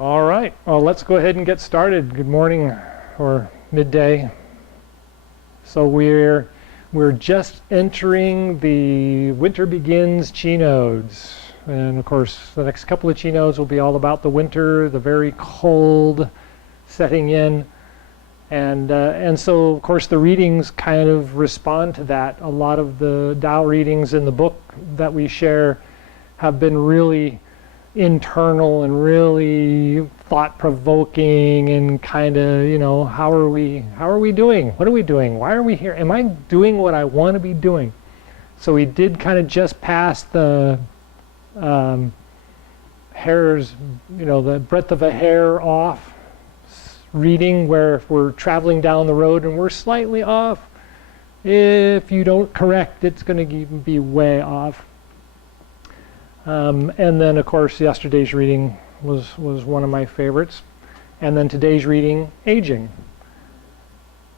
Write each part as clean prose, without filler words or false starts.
All right, well, let's go ahead and get started. Good morning or midday. So we're just entering the winter begins chi nodes. And of course, the next couple of chi nodes will be all about the winter, the very cold setting in. And so, of course, the readings kind of respond to that. A lot of the Tao readings in the book that we share have been really internal and really thought-provoking and kind of, you know, how are we doing? What are we doing? Why are we here? Am I doing what I want to be doing? So we did kind of just pass the hair's, you know, the breadth of a hair off reading, where if we're traveling down the road and we're slightly off, if you don't correct, it's going to be way off. And then, of course, yesterday's reading was one of my favorites. And then today's reading, aging.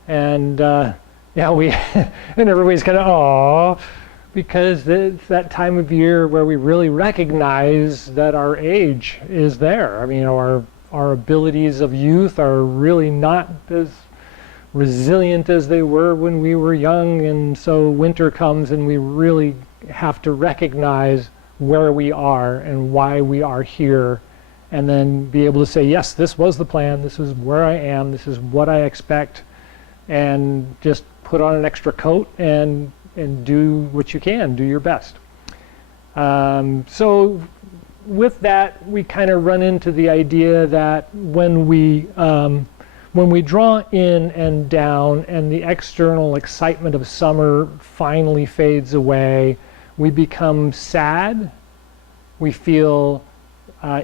And yeah, and everybody's kind of, aww, because it's that time of year where we really recognize that our age is there. I mean, you know, our abilities of youth are really not as resilient as they were when we were young. And so winter comes and we really have to recognize where we are and why we are here, and then be able to say, yes, this was the plan, this is where I am, this is what I expect, and just put on an extra coat and do what you can, do your best. So with that, we kind of run into the idea that when we draw in and down and the external excitement of summer finally fades away, we become sad, we feel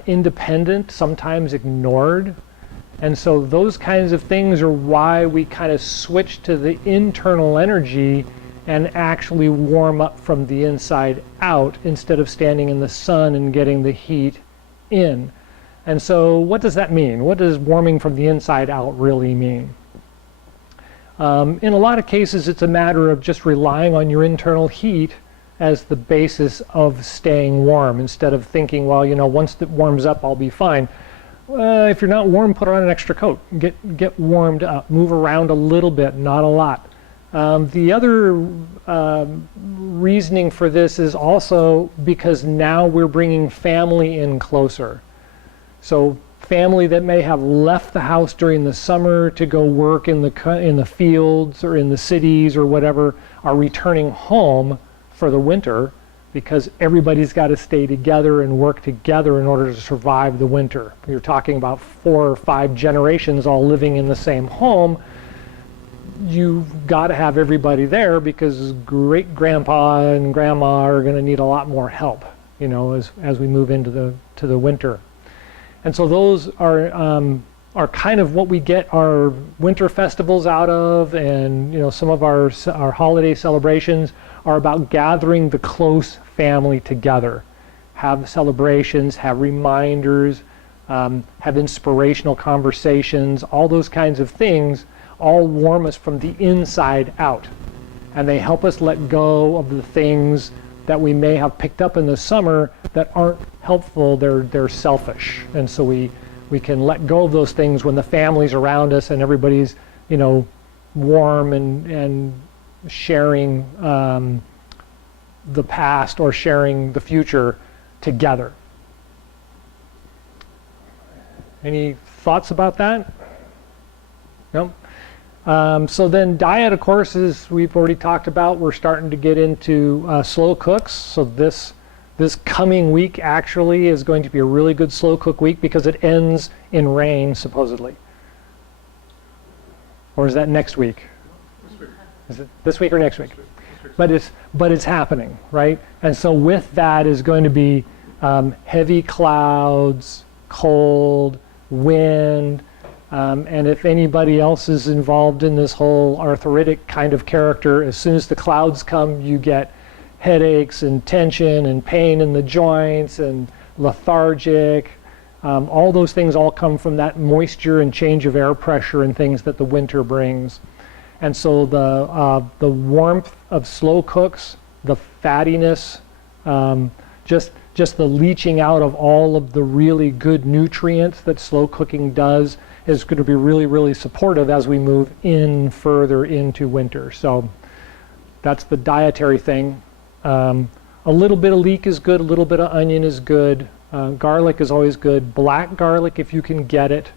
independent, sometimes ignored. And so those kinds of things are why we kind of switch to the internal energy and actually warm up from the inside out instead of standing in the sun and getting the heat in. And so what does that mean? What does warming from the inside out really mean? In a lot of cases, it's a matter of just relying on your internal heat as the basis of staying warm, instead of thinking, well, you know, once it warms up, I'll be fine. If you're not warm, put on an extra coat. Get warmed up. Move around a little bit, not a lot. The other reasoning for this is also because now we're bringing family in closer. So family that may have left the house during the summer to go work in the fields or in the cities or whatever are returning home for the winter, because everybody's got to stay together and work together in order to survive the winter. You're talking about 4 or 5 generations all living in the same home. You've got to have everybody there, because great grandpa and grandma are going to need a lot more help, you know, as we move into the winter. And so those are kind of what we get our winter festivals out of, and you know, some of our holiday celebrations are about gathering the close family together. Have celebrations, have reminders, have inspirational conversations, all those kinds of things all warm us from the inside out. And they help us let go of the things that we may have picked up in the summer that aren't helpful, they're selfish. And so we can let go of those things when the family's around us and everybody's, you know, warm and sharing the past or sharing the future together. Any thoughts about that? No? So then diet, of course, as we've already talked about, we're starting to get into slow cooks. So this coming week actually is going to be a really good slow cook week, because it ends in rain, supposedly. Or is that next week? This week. Is it this week or next week? But it's happening, right? And so with that is going to be heavy clouds, cold, wind, and if anybody else is involved in this whole arthritic kind of character, as soon as the clouds come, you get headaches and tension and pain in the joints and lethargic. All those things all come from that moisture and change of air pressure and things that the winter brings. And so the warmth of slow cooks, the fattiness, just just the leaching out of all of the really good nutrients that slow cooking does is going to be really, really supportive as we move in further into winter. So that's the dietary thing. A little bit of leek is good, a little bit of onion is good. Garlic is always good. Black garlic, if you can get it,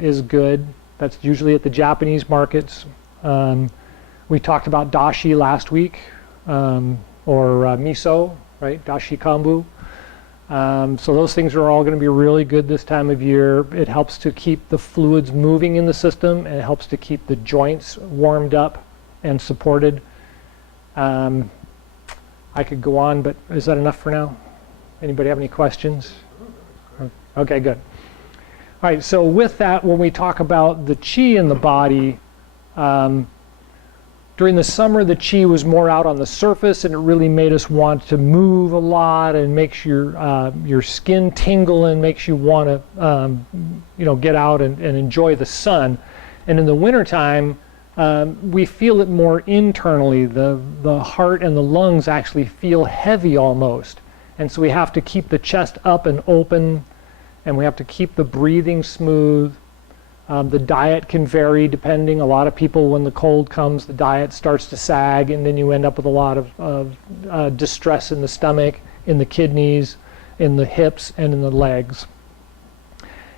is good. That's usually at the Japanese markets. We talked about dashi last week, or miso, right? Dashi kombu. So those things are all going to be really good this time of year. It helps to keep the fluids moving in the system, and it helps to keep the joints warmed up and supported. I could go on, but is that enough for now? Anybody have any questions? Okay, good. All right, so with that, when we talk about the chi in the body, during the summer, the chi was more out on the surface, and it really made us want to move a lot, and makes your skin tingle, and makes you want to get out and enjoy the sun. And in the wintertime, we feel it more internally. The heart and the lungs actually feel heavy almost. And so we have to keep the chest up and open, and we have to keep the breathing smooth. The diet can vary depending. A lot of people, when the cold comes, the diet starts to sag, and then you end up with a lot of distress in the stomach, in the kidneys, in the hips, and in the legs.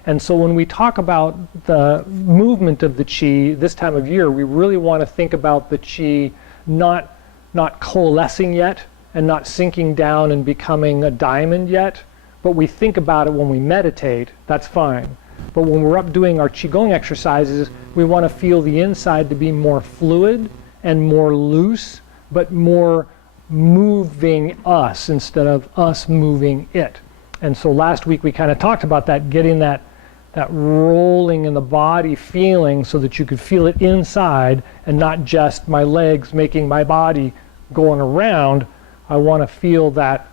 And so when we talk about the movement of the chi this time of year, we really want to think about the chi not coalescing yet, and not sinking down and becoming a diamond yet, but we think about it when we meditate. That's fine. But when we're up doing our Qigong exercises, we want to feel the inside to be more fluid and more loose, but more moving us instead of us moving it. And so last week we kind of talked about that, getting that rolling in the body feeling so that you could feel it inside and not just my legs making my body going around. I want to feel that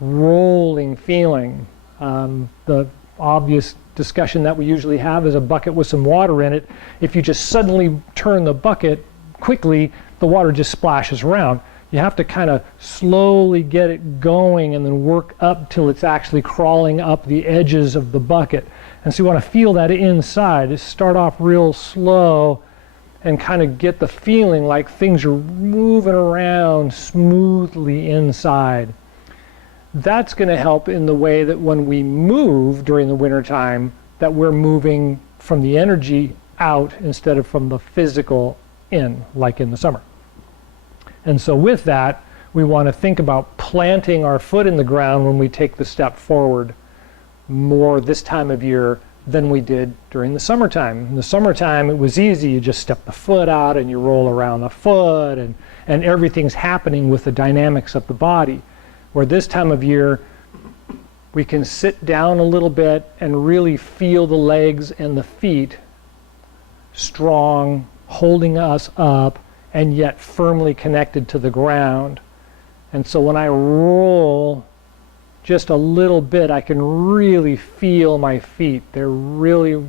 rolling feeling. The obvious discussion that we usually have is a bucket with some water in it. If you just suddenly turn the bucket quickly, the water just splashes around. You have to kind of slowly get it going and then work up till it's actually crawling up the edges of the bucket. And so you want to feel that inside. Just start off real slow and kind of get the feeling like things are moving around smoothly inside. That's going to help in the way that when we move during the wintertime, that we're moving from the energy out instead of from the physical in, like in the summer. And so with that, we want to think about planting our foot in the ground when we take the step forward more this time of year than we did during the summertime. In the summertime, it was easy. You just step the foot out and you roll around the foot, and everything's happening with the dynamics of the body. Where this time of year, we can sit down a little bit and really feel the legs and the feet strong, holding us up, and yet firmly connected to the ground. And so when I roll just a little bit, I can really feel my feet. They're really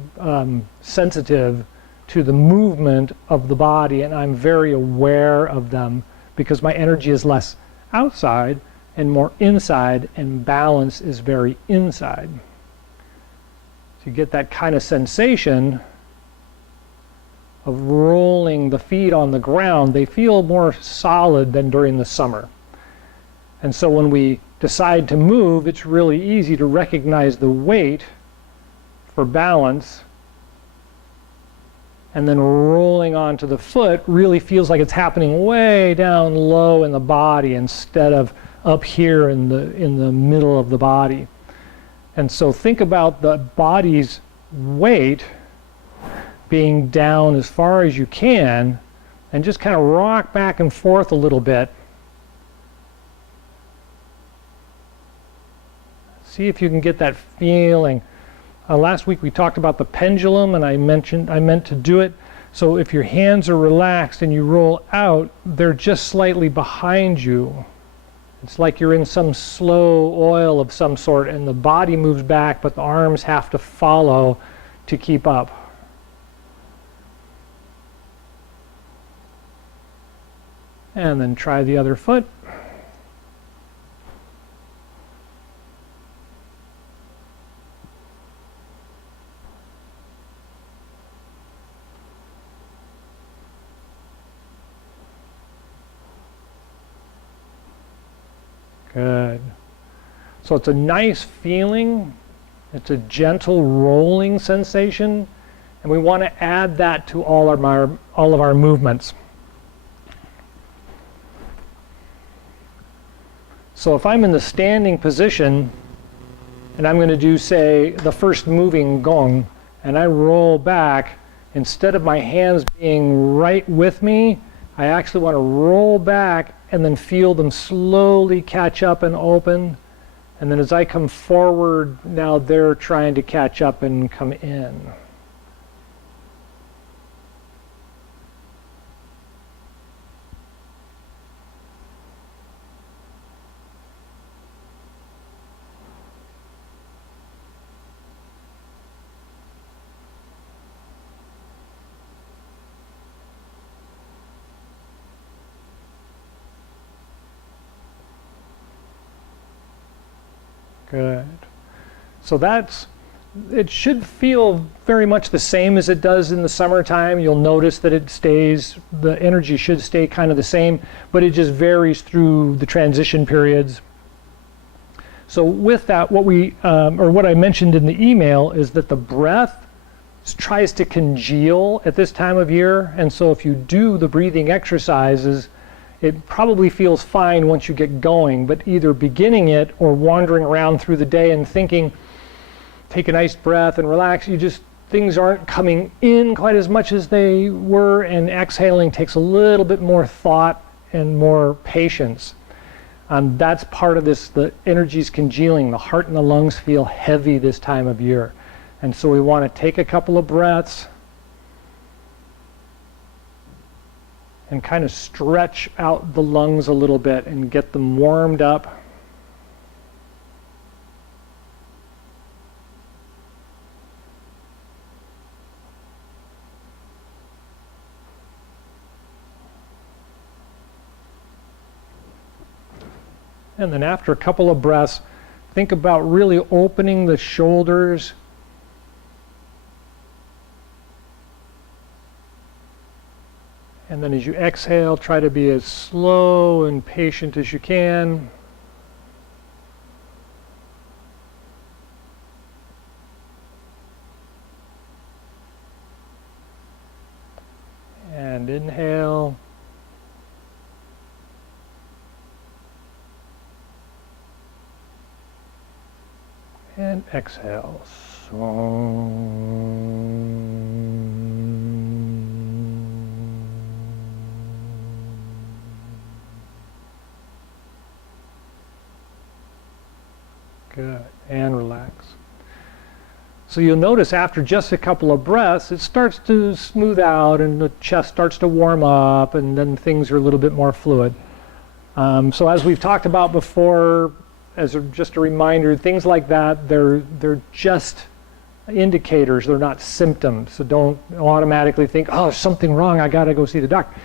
sensitive to the movement of the body, and I'm very aware of them because my energy is less outside and more inside, and balance is very inside. So you get that kind of sensation of rolling the feet on the ground. They feel more solid than during the summer. And so when we decide to move, it's really easy to recognize the weight for balance, and then rolling onto the foot really feels like it's happening way down low in the body instead of up here in the middle of the body. And so think about the body's weight being down as far as you can, and just kind of rock back and forth a little bit. See if you can get that feeling. Last week we talked about the pendulum, and I meant to do it. So if your hands are relaxed and you roll out, they're just slightly behind you. It's like you're in some slow oil of some sort, and the body moves back, but the arms have to follow to keep up. And then try the other foot. Good. So it's a nice feeling. It's a gentle rolling sensation, and we want to add that to all of our movements. So if I'm in the standing position, and I'm going to do, say, the first moving gong, and I roll back, instead of my hands being right with me, I actually want to roll back and then feel them slowly catch up and open. And then as I come forward, now they're trying to catch up and come in. Good. So it should feel very much the same as it does in the summertime. You'll notice that the energy should stay kind of the same, but it just varies through the transition periods. So with that, what I mentioned in the email is that the breath tries to congeal at this time of year, and so if you do the breathing exercises, it probably feels fine once you get going, but either beginning it or wandering around through the day and thinking, take a nice breath and relax, things aren't coming in quite as much as they were, and exhaling takes a little bit more thought and more patience. That's part of this, the energy's congealing. The heart and the lungs feel heavy this time of year. And so we want to take a couple of breaths and kind of stretch out the lungs a little bit and get them warmed up. And then after a couple of breaths, think about really opening the shoulders. And then as you exhale, try to be as slow and patient as you can. And inhale. And exhale. Good. And relax. So you'll notice after just a couple of breaths, it starts to smooth out and the chest starts to warm up, and then things are a little bit more fluid. So as we've talked about before, just a reminder, things like that, they're just indicators, they're not symptoms. So don't automatically think, oh, there's something wrong, I gotta go see the doctor.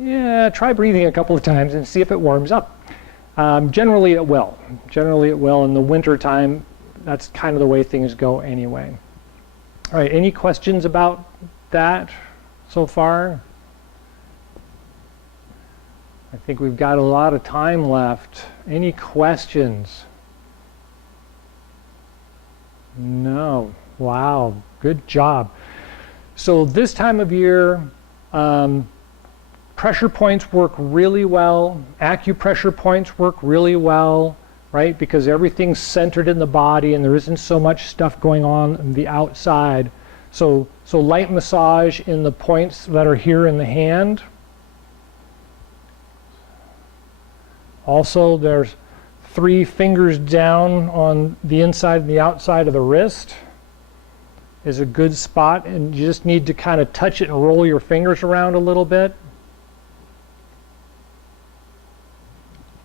Yeah, try breathing a couple of times and see if it warms up. Generally it will. Generally it will. In the winter time, that's kind of the way things go anyway. All right, any questions about that so far? I think we've got a lot of time left. Any questions? No. Wow, good job. So this time of year, pressure points work really well. Acupressure points work really well, right? Because everything's centered in the body and there isn't so much stuff going on the outside. So light massage in the points that are here in the hand. Also, there's 3 fingers down on the inside and the outside of the wrist is a good spot, and you just need to kind of touch it and roll your fingers around a little bit.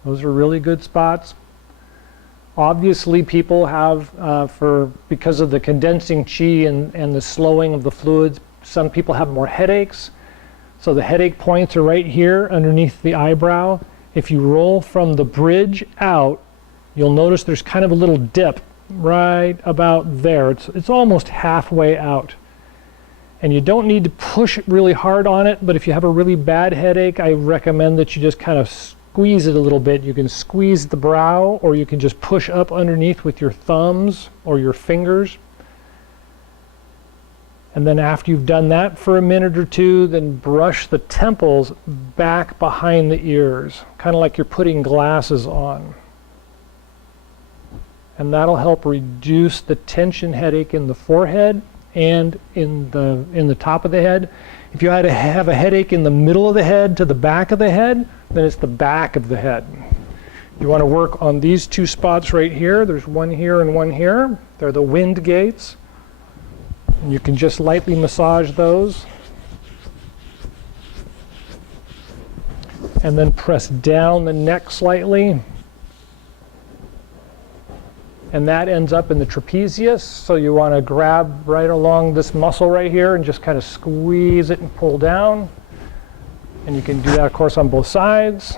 Those are really good spots. Obviously, people have, because of the condensing chi and the slowing of the fluids, some people have more headaches. So the headache points are right here underneath the eyebrow. If you roll from the bridge out, you'll notice there's kind of a little dip right about there. It's almost halfway out. And you don't need to push it really hard on it, but if you have a really bad headache, I recommend that you just kind of squeeze it a little bit. You can squeeze the brow, or you can just push up underneath with your thumbs or your fingers. And then after you've done that for a minute or two, then brush the temples back behind the ears, kind of like you're putting glasses on. And that'll help reduce the tension headache in the forehead and in the top of the head. If you had to have a headache in the middle of the head to the back of the head, then it's the back of the head. You want to work on these two spots right here. There's one here and one here. They're the wind gates. And you can just lightly massage those. And then press down the neck slightly. And that ends up in the trapezius, so you want to grab right along this muscle right here and just kind of squeeze it and pull down. And you can do that, of course, on both sides.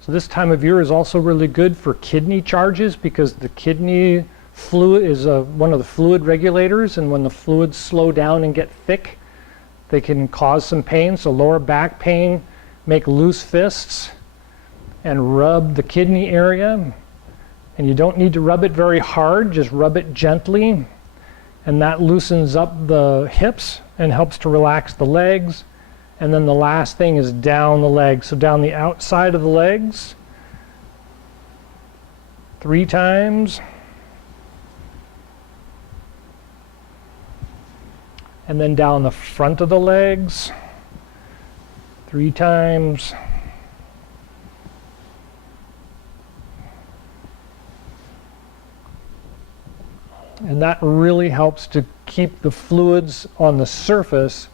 So this time of year is also really good for kidney charges, because the kidney fluid is one of the fluid regulators, and when the fluids slow down and get thick, they can cause some pain. So lower back pain, make loose fists and rub the kidney area. And you don't need to rub it very hard, just rub it gently. And that loosens up the hips and helps to relax the legs. And then the last thing is down the legs. So down the outside of the legs, 3 times. And then down the front of the legs, 3 times. And that really helps to keep the fluids on the surface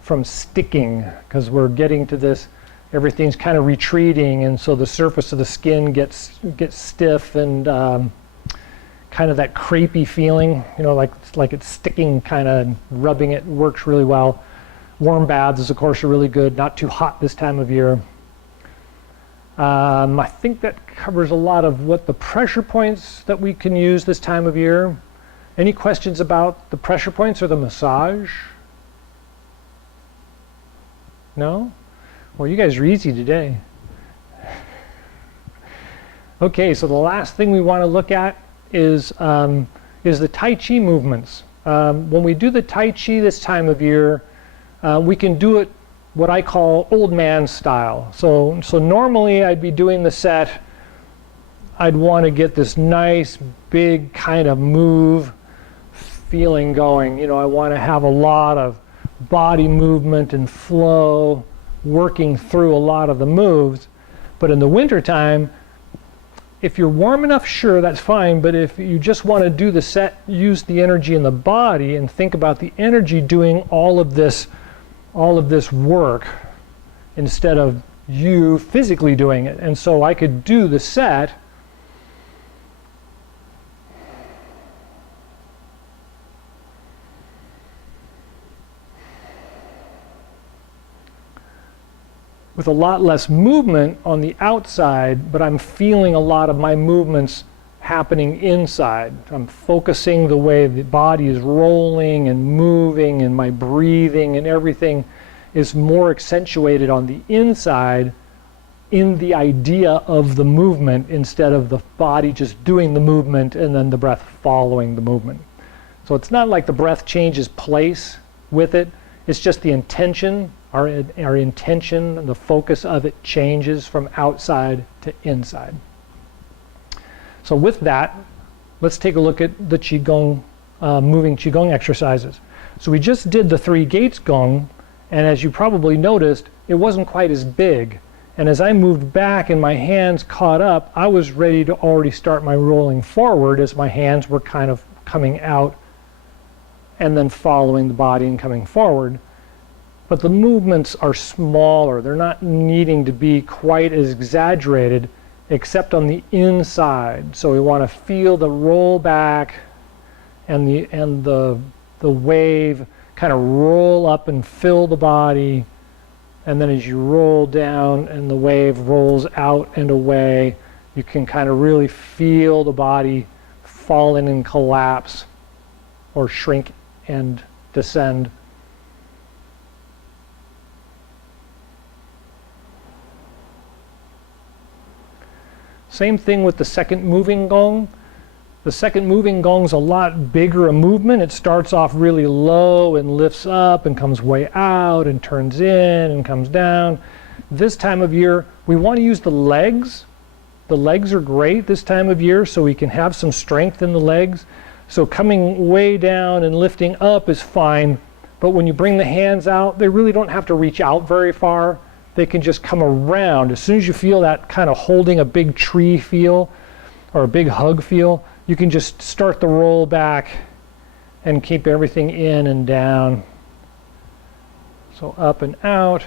from sticking, because we're getting to this, everything's kind of retreating, and so the surface of the skin gets stiff and kind of that crepey feeling, you know, like it's sticking, kind of rubbing it works really well. Warm baths, of course, are really good, not too hot this time of year. I think that covers a lot of what the pressure points that we can use this time of year. Any questions about the pressure points or the massage? No? Well, you guys are easy today. Okay, so the last thing we want to look at is the Tai Chi movements. When we do the Tai Chi this time of year, we can do it what I call old man style. So normally I'd be doing the set, I'd want to get this nice big kind of move feeling going. You know, I want to have a lot of body movement and flow, working through a lot of the moves. But in the wintertime, if you're warm enough, sure, that's fine. But if you just want to do the set, use the energy in the body and think about the energy doing all of this work instead of you physically doing it. And so I could do the set with a lot less movement on the outside, but I'm feeling a lot of my movements happening inside. I'm focusing the way the body is rolling and moving, and my breathing and everything is more accentuated on the inside in the idea of the movement, instead of the body just doing the movement and then the breath following the movement. So it's not like the breath changes place with it, it's just the intention. Our intention, the focus of it changes from outside to inside. So with that, let's take a look at the Qigong, moving Qigong exercises. So we just did the 3 gates Gong, and as you probably noticed, it wasn't quite as big. And as I moved back and my hands caught up, I was ready to already start my rolling forward as my hands were kind of coming out and then following the body and coming forward. But the movements are smaller. They're not needing to be quite as exaggerated, except on the inside. So we want to feel the roll back and the wave kind of roll up and fill the body. And then as you roll down and the wave rolls out and away, you can kind of really feel the body fall in and collapse or shrink and descend Same thing with the second moving gong. The second moving gong's a lot bigger a movement. It starts off really low and lifts up and comes way out and turns in and comes down. This time of year, we want to use the legs. The legs are great this time of year, so we can have some strength in the legs. So coming way down and lifting up is fine, but when you bring the hands out, they really don't have to reach out very far. They can just come around. As soon as you feel that kind of holding a big tree feel or a big hug feel, you can just start the roll back and keep everything in and down. So up and out.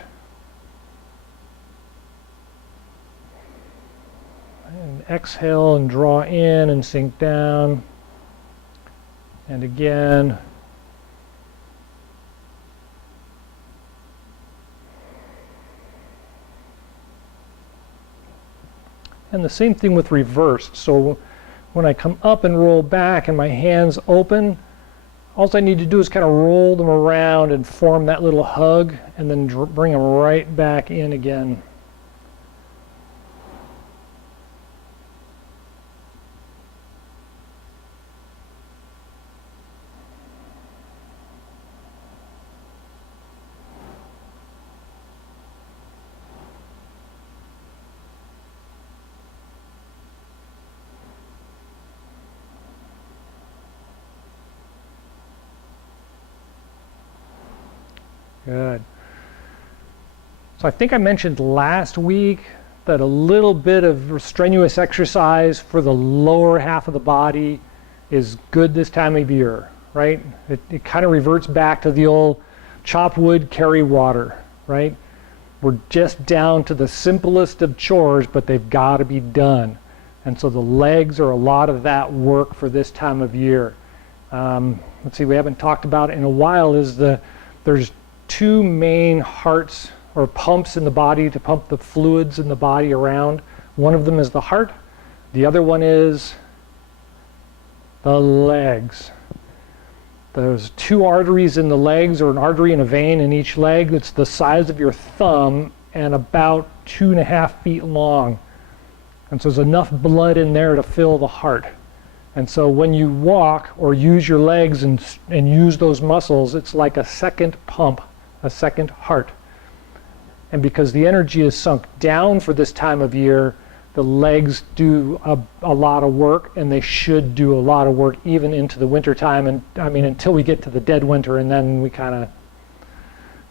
And exhale and draw in and sink down. And again. And the same thing with reversed. So when I come up and roll back and my hands open, all I need to do is kind of roll them around and form that little hug and then bring them right back in again. Good. So I think I mentioned last week that a little bit of strenuous exercise for the lower half of the body is good this time of year, right? It kind of reverts back to the old chop wood, carry water, right? We're just down to the simplest of chores, but they've got to be done. And so the legs are a lot of that work for this time of year. Let's see, we haven't talked about it in a while, there's two main hearts or pumps in the body to pump the fluids in the body around. One of them is the heart. The other one is the legs. There's two arteries in the legs, or an artery and a vein in each leg that's the size of your thumb and about 2.5 feet long. And so there's enough blood in there to fill the heart. And so when you walk or use your legs and use those muscles, it's like a second pump, a second heart. And because the energy is sunk down for this time of year, the legs do a lot of work, and they should do a lot of work even into the winter time. And I mean, until we get to the dead winter, and then we kind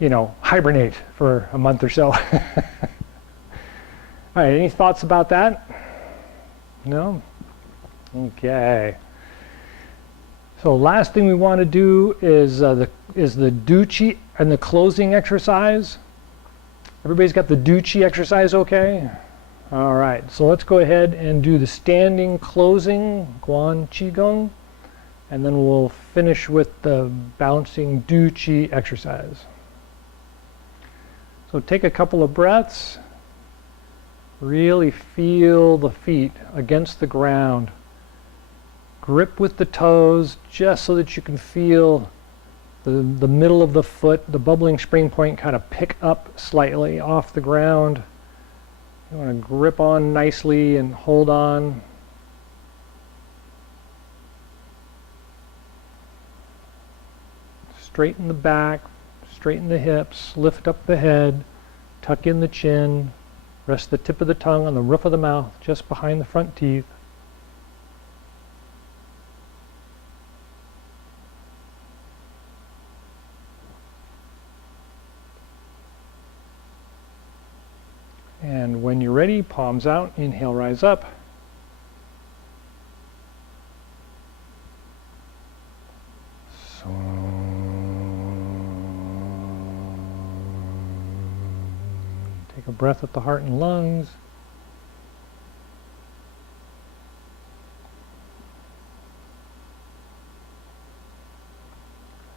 of, hibernate for a month or so. All right, any thoughts about that? No? Okay. So last thing we want to do is the Do Chi and the closing exercise. Everybody's got the Do Chi exercise okay? All right, so let's go ahead and do the standing closing, Guan Chi Gung, and then we'll finish with the bouncing Do Chi exercise. So take a couple of breaths. Really feel the feet against the ground. Grip with the toes just so that you can feel the middle of the foot, the bubbling spring point, kind of pick up slightly off the ground. You want to grip on nicely and hold on. Straighten the back, straighten the hips, lift up the head, tuck in the chin, rest the tip of the tongue on the roof of the mouth, just behind the front teeth. And when you're ready, palms out, inhale, rise up. So, take a breath at the heart and lungs.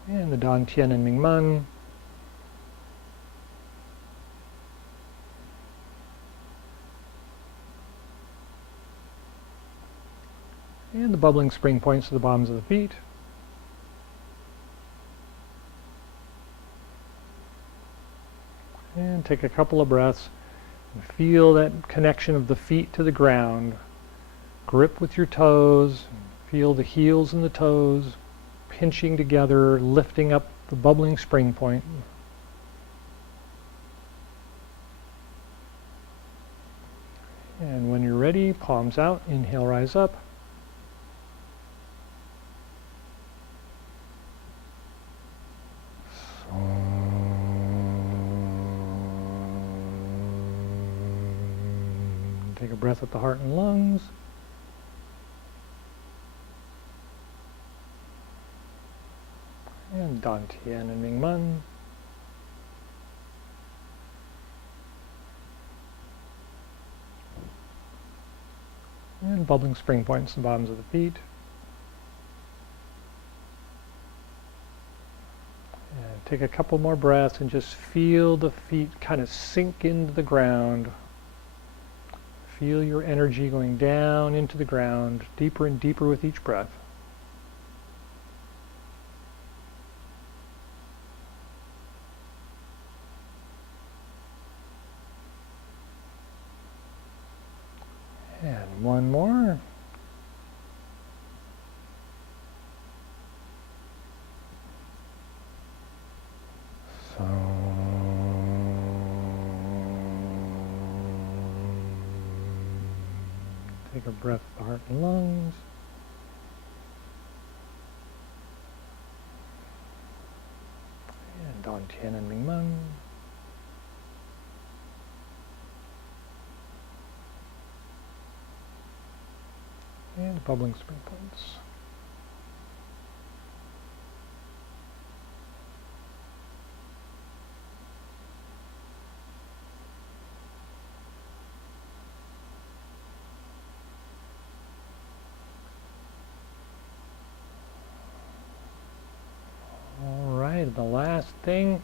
And the Dan Tian and Ming Man. And the bubbling spring points to the bottoms of the feet. And take a couple of breaths and feel that connection of the feet to the ground. grip with your toes. Feel the heels and the toes pinching together, lifting up the bubbling spring point. And when you're ready, palms out, inhale, rise up. Take a breath with the heart and lungs. And Dan Tian and Ming Man. And bubbling spring points in the bottoms of the feet. And take a couple more breaths and just feel the feet kind of sink into the ground. Feel your energy going down into the ground, deeper and deeper with each breath. And one more. So take a breath with the heart and lungs. And Dan Tian and Ming Man. And bubbling spring points. All right, the last thing,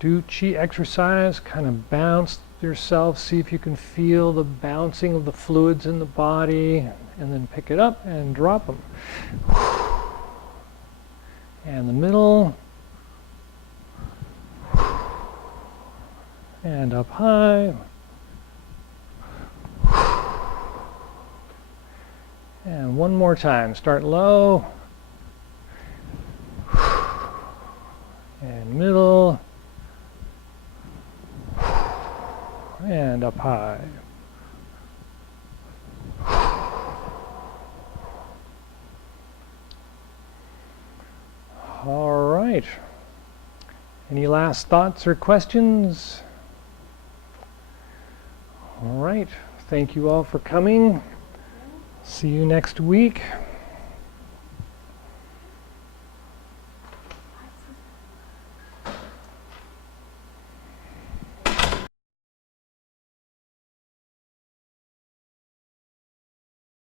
do Chi exercise, kind of bounce yourself, see if you can feel the bouncing of the fluids in the body, and then pick it up and drop them. And the middle, and up high, and one more time, start low, and middle, and up high. All right. Any last thoughts or questions? All right. Thank you all for coming. See you next week.